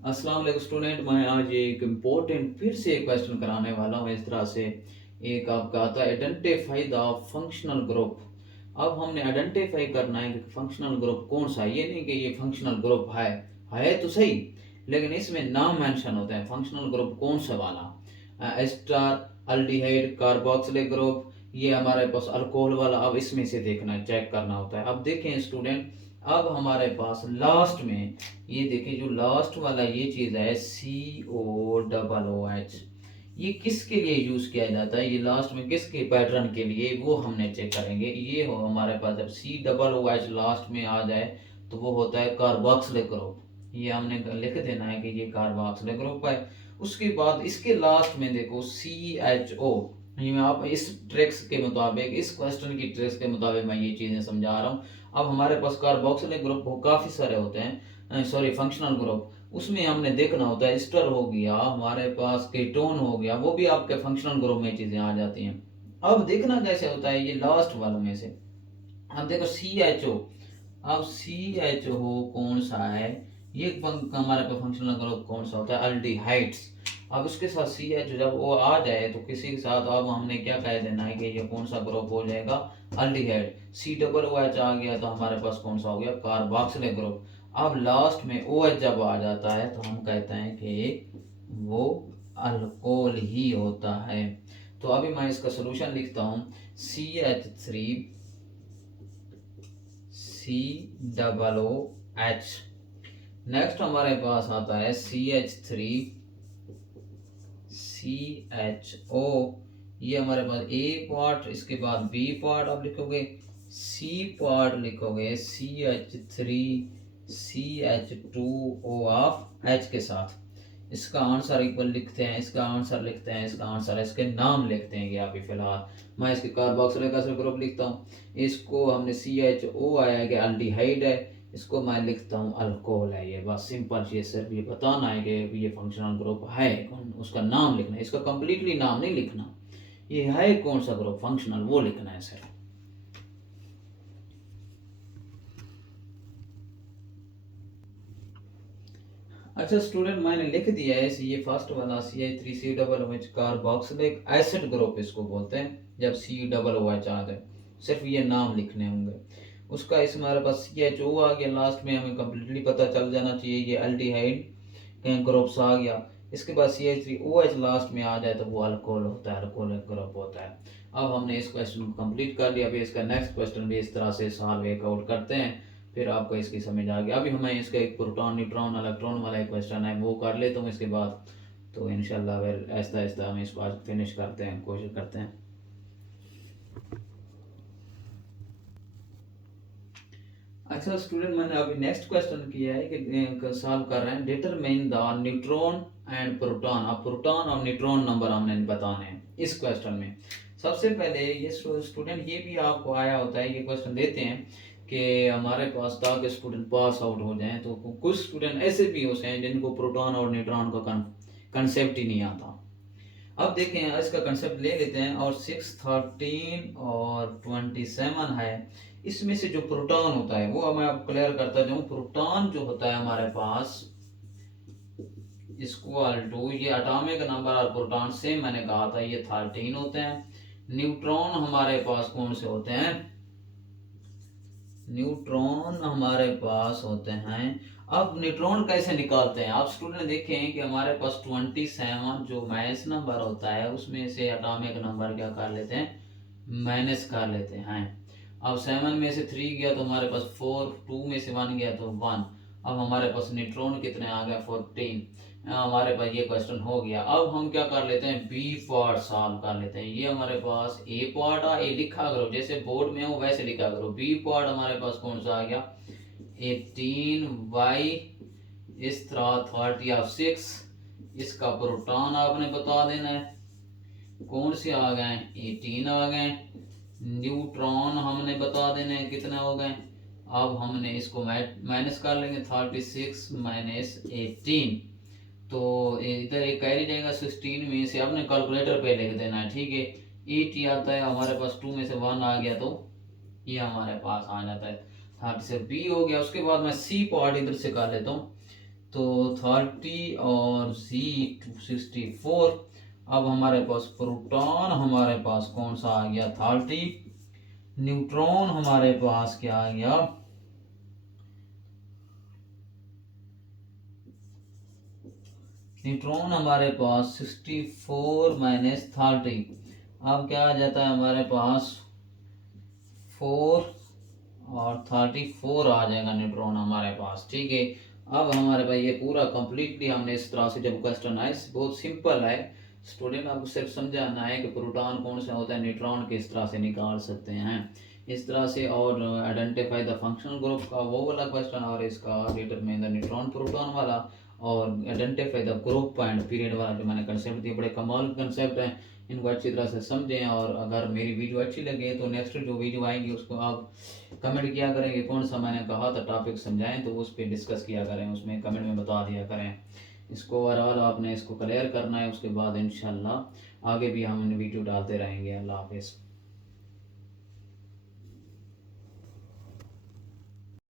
अस्सलाम वालेकुम स्टूडेंट, मैं आज एक इम्पोर्टेंट फिर से एक क्वेश्चन कराने वाला हूँ। इस तरह से एक आपका आता है आइडेंटिफाई द फंक्शनल ग्रुप। अब हमने आइडेंटिफाई करना है कि फंक्शनल ग्रुप कौन सा है। ये नहीं कि ये फंक्शनल ग्रुप है तो सही, लेकिन इसमें नाम मेंशन होते हैं फंक्शनल ग्रुप कौन सा वाला। एस्टर, अल्डिहाइड, कार्बोक्सिलिक ग्रुप, ये हमारे पास अल्कोहल वाला। अब इसमें से देखना है, चेक करना होता है। अब देखें स्टूडेंट, अब हमारे पास लास्ट में ये देखिए, जो लास्ट वाला ये चीज है COOH, ये किसके लिए यूज किया जाता है, ये लास्ट में किसके पैटर्न के लिए, वो हमने चेक करेंगे। ये हो हमारे पास जब COOH लास्ट में आ जाए तो वो होता है कार्बोक्सिलिक ग्रुप। ये हमने लिख देना है कि ये कार्बोक्सिलिक ग्रुप है। उसके बाद इसके लास्ट में देखो CHO। ये मैं आप इस ट्रिक्स के मुताबिक, इस क्वेश्चन की ट्रिक्स के मुताबिक मैं ये चीजें समझा रहा हूँ। अब हमारे पास कार्बोक्सिलिक ग्रुप काफी सारे होते हैं, सॉरी फंक्शनल ग्रुप। उसमें हमने देखना होता है एस्टर हो गया, हमारे पास कीटोन हो गया, वो भी आपके फंक्शनल ग्रुप में चीजें आ जाती हैं। अब देखना कैसे होता है ये लास्ट वालों में से। अब देखो CHO, अब CHO कौन सा है, ये हमारे पास फंक्शनल ग्रुप कौन सा होता है, अल्डिहाइड्स। अब उसके साथ CH जब वो आ जाए तो किसी के साथ अब हमने क्या कह देना है कि ये कौन सा ग्रुप हो जाएगा, अल्डिहाइड। COOH आ गया तो हमारे पास कौन सा हो गया, कार्बोक्सिलिक ग्रुप। अब लास्ट में OH जब आ जाता है तो हम कहते हैं कि वो अल्कोहल ही होता है। तो अभी मैं इसका सोल्यूशन लिखता हूँ, CH3COOH। नेक्स्ट हमारे पास आता है CH3CHO। ये हमारे पास ए पार्ट, इसके बाद बी पार्ट आप लिखोगे, सी पार्ट लिखोगे CH3CH2O ऑफ H के साथ। इसका आंसर इक्वल लिखते हैं, इसका आंसर लिखते हैं, इसका आंसर है, इसके नाम लिखते हैं। ये अभी फिलहाल मैं इसके कार्बोक्सिलिक एसिड ग्रुप लिखता हूँ। इसको हमने CHO आया कि अल्डिहाइड है, इसको मैं लिखता हूँ अल्कोहल है। ये बस सिंपल चीज, सिर्फ ये बताना है कि ये फंक्शनल ग्रुप है, उसका नाम लिखना है, इसका कंप्लीटली नाम नहीं लिखना। ये है कौन सा ग्रुप फंक्शनल, वो लिखना है सिर्फ। अच्छा स्टूडेंट, मैंने लिख दिया है ये फर्स्ट वाला CH3COOH कार्बोक्सिलिक एसिड ग्रुप इसको बोलते हैं। जब COOH आ जाए सिर्फ ये नाम लिखने होंगे। उसका इसमें हमारे पास CHO आ गया लास्ट में, हमें कंप्लीटली पता चल जाना चाहिए ये अल्डिहाइड ग्रुप्स आ गया। इसके बाद CH3OH लास्ट में आ जाए तो वो अल्कोहल होता है, अल्कोहलिक ग्रुप होता है। अब हमने इस क्वेश्चन को कंप्लीट कर लिया। अभी इसका नेक्स्ट क्वेश्चन भी इस तरह से सॉल्व वर्कआउट करते हैं, फिर आपको इसकी समझ आ गई। अभी हमें इसका एक प्रोटॉन न्यूट्रॉन इलेक्ट्रॉन वाला एक क्वेश्चन है, वो कर लेता हूँ इसके बाद। तो इंशाल्लाह फिर ऐसा ऐसा हम इसको आज फिनिश करते हैं, कोशिश करते हैं। अच्छा स्टूडेंट, मैंने अभी नेक्स्ट क्वेश्चन किया है कि सॉल्व कर रहे हैं determine the neutron and proton. अब प्रोटॉन और न्यूट्रॉन नंबर हमने बताने हैं इस क्वेश्चन में। सबसे पहले ये स्टूडेंट, ये भी आपको आया होता है, ये क्वेश्चन देते हैं कि हमारे पास ताकि स्टूडेंट पास आउट हो जाएं, तो कुछ स्टूडेंट ऐसे भी होते हैं जिनको प्रोटॉन और न्यूट्रॉन का कंसेप्ट ही नहीं आता। अब देखें, इसका कंसेप्ट ले लेते हैं। और 6, 13 और 27 है, इसमें से जो प्रोटॉन होता है वो मैं आप क्लियर करता जाऊं। प्रोटॉन जो होता है हमारे पास इक्वल टू, ये एटॉमिक नंबर और प्रोटॉन सेम मैंने कहा था, ये 13 होते हैं। न्यूट्रॉन हमारे पास कौन से होते हैं, न्यूट्रॉन हमारे पास होते हैं। अब न्यूट्रॉन कैसे निकालते हैं, आप स्टूडेंट देखें कि हमारे पास 27 जो माइनस नंबर होता है उसमें से एटॉमिक नंबर क्या कर लेते हैं, माइनस कर लेते हैं। अब 7 में से 3 गया तो हमारे पास 4, 2 में से 1 गया तो 1। अब हमारे पास न्यूट्रॉन कितने आ गए, 14। हमारे पास ये क्वेश्चन हो गया। अब हम क्या कर लेते हैं, बी पार्ट सॉल्व कर लेते हैं। ये हमारे पास ए पार्ट आ, ए लिखा करो जैसे बोर्ड में हो वैसे लिखा करो। बी पार्ट हमारे पास कौन सा आ गया, 18y, इस तरह 30 इसका प्रोटॉन आपने बता देना है कौन से आ गए, 18 आ गए। न्यूट्रॉन हमने बता देना है कितने हो गए। अब हमने इसको माइनस कर लेंगे, 36 माइनस 18, तो इधर एक कैरी जाएगा 16 में से, आपने कैलकुलेटर पे लिख देना है, ठीक है। 80 आता है हमारे पास, 2 में से 1 आ गया तो ये हमारे पास आ जाता है 36 बी हो गया। उसके बाद मैं सी पार्ट इधर से कर लेता हूँ। तो 30 और C64। अब हमारे पास प्रोटॉन हमारे पास कौन सा आ गया 30, न्यूट्रॉन हमारे पास क्या आ गया, न्यूट्रॉन हमारे पास 64 माइनस 30। अब क्या आ जाता है हमारे पास 4 और 34 आ जाएगा न्यूट्रॉन हमारे पास। ठीक है, अब हमारे पास ये पूरा कंप्लीटली हमने इस तरह से जब क्वेश्चन आए, बहुत सिंपल है स्टूडेंट, आपको सिर्फ समझाना है कि प्रोटॉन कौन सा होता है, न्यूट्रॉन किस तरह से निकाल सकते हैं इस तरह से। और आइडेंटिफाई द फंक्शनल ग्रुप का वो वाला क्वेश्चन, और इसका डिटरमाइन द न्यूट्रॉन प्रोटॉन वाला, और identify the group and period वाला जो मैंने कंसेप्ट दिए, बड़े कमाल कंसेप्ट हैं, इनको अच्छी तरह से समझें। और अगर मेरी वीडियो अच्छी लगे तो नेक्स्ट जो वीडियो आएंगी उसको आप कमेंट किया करेंगे, कौन सा मैंने कहा था टॉपिक समझाएं तो उस पर डिस्कस किया करें, उसमें कमेंट में बता दिया करें। इसको ओवरऑल आपने इसको क्लियर करना है, उसके बाद इंशाल्लाह आगे भी हम वीडियो डालते रहेंगे। अल्लाह हाफिज़।